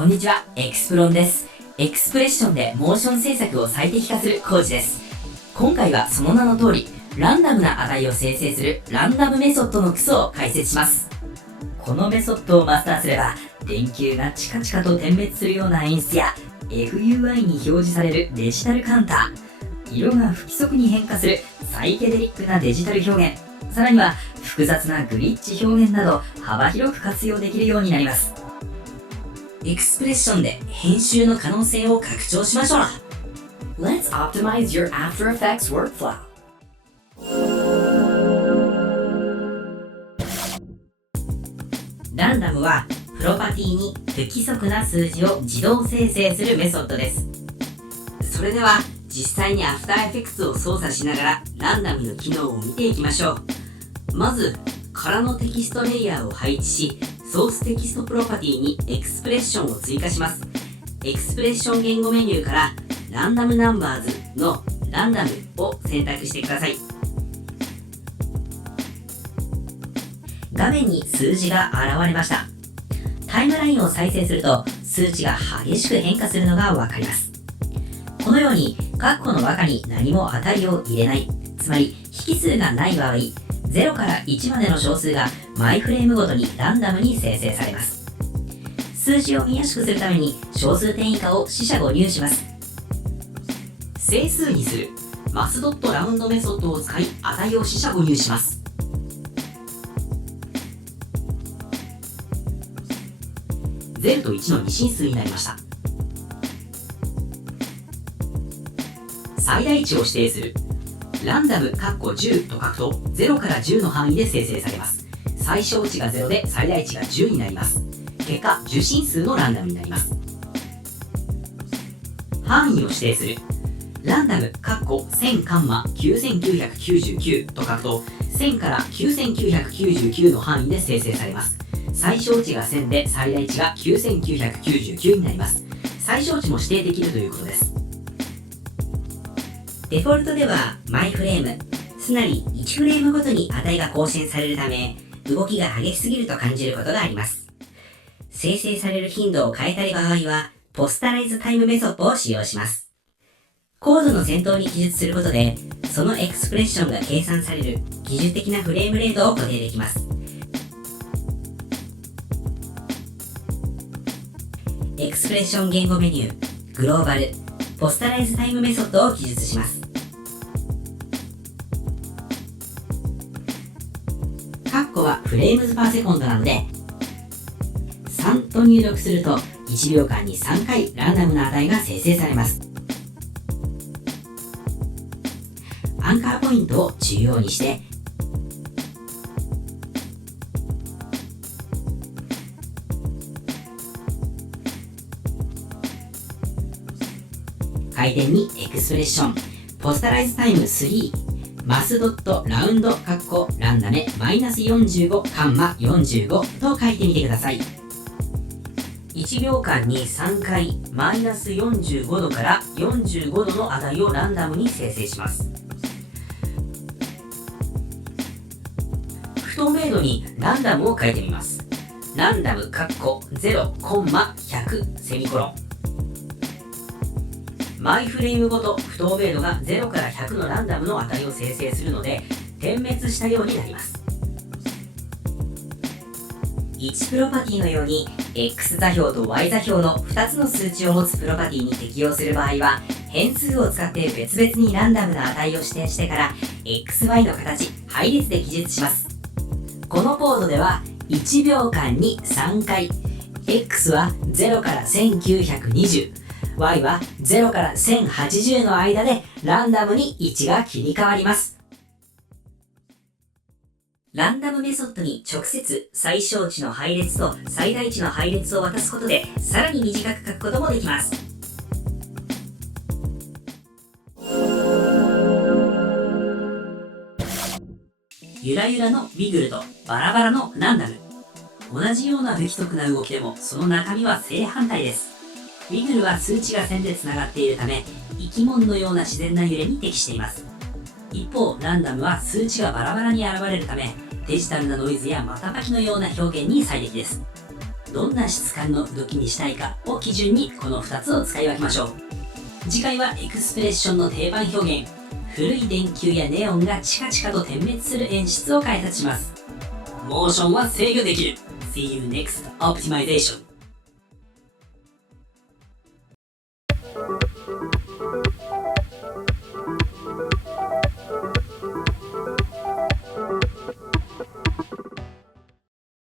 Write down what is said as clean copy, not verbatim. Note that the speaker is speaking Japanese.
こんにちは、エクスプロンです。エクスプレッションでモーション制作を最適化するコーチです。今回はその名の通り、ランダムな値を生成するランダムメソッドの基礎を解説します。このメソッドをマスターすれば、電球がチカチカと点滅するような演出や、FUI に表示されるデジタルカウンター、色が不規則に変化するサイケデリックなデジタル表現、さらには複雑なグリッチ表現など幅広く活用できるようになります。エクスプレッションで編集の可能性を拡張しましょう。 Let's optimize your After Effects workflow. ランダムはプロパティに不規則な数字を自動生成するメソッドです。それでは実際に After Effects を操作しながらランダムの機能を見ていきましょう。まず空のテキストレイヤーを配置し、ソーステキストプロパティにエクスプレッションを追加します。エクスプレッション言語メニューからランダムナンバーズのランダムを選択してください。画面に数字が現れました。タイムラインを再生すると数値が激しく変化するのがわかります。このように括弧の中に何も値を入れない、つまり引数がない場合、0から1までの小数がマイフレームごとにランダムに生成されます。数字を見やすくするために小数点以下を四捨五入します。整数にするマスドットラウンドメソッドを使い値を四捨五入します。0と1の二進数になりました。最大値を指定するランダム10と書くと0から10の範囲で生成されます。最小値が0で最大値が10になります。結果受信数のランダムになります。範囲を指定するランダム1000カンマ9999と書くと1000から9999の範囲で生成されます。最小値が1000で最大値が9999になります。最小値も指定できるということです。デフォルトではマイフレーム、つまり1フレームごとに値が更新されるため、動きが激しすぎると感じることがあります。生成される頻度を変えたい場合は、ポスタライズタイムメソッドを使用します。コードの先頭に記述することで、そのエクスプレッションが計算される技術的なフレームレートを固定できます。エクスプレッション言語メニュー、グローバル、ポスタライズタイムメソッドを記述します。カッコはフレームズパーセコンドなので、3と入力すると1秒間に3回ランダムな値が生成されます。アンカーポイントを中央にして、回転にエクスプレッション、ポスタライズタイム3、マスドットラウンドランダメ-45カンマ45と書いてみてください。1秒間に3回マイナス45度から45度の値をランダムに生成します。不透明度にランダムを書いてみます。ランダム0コンマ100セミコロン。マイフレームごと不透明度が0から100のランダムの値を生成するので点滅したようになります。1プロパティのように X 座標と Y 座標の2つの数値を持つプロパティに適用する場合は、変数を使って別々にランダムな値を指定してから XY の形配列で記述します。このコードでは1秒間に3回 X は0から1920、Y は0から1080の間でランダムに位置が切り替わります。ランダムメソッドに直接最小値の配列と最大値の配列を渡すことでさらに短く書くこともできます。ゆらゆらのビグルとバラバラのランダム。同じような不規則な動きでもその中身は正反対です。ウィグルは数値が線でつながっているため、生き物のような自然な揺れに適しています。一方、ランダムは数値がバラバラに現れるため、デジタルなノイズやまたまきのような表現に最適です。どんな質感の動きにしたいかを基準にこの2つを使い分けましょう。次回はエクスプレッションの定番表現、古い電球やネオンがチカチカと点滅する演出を開発します。モーションは制御できる。See you next optimization.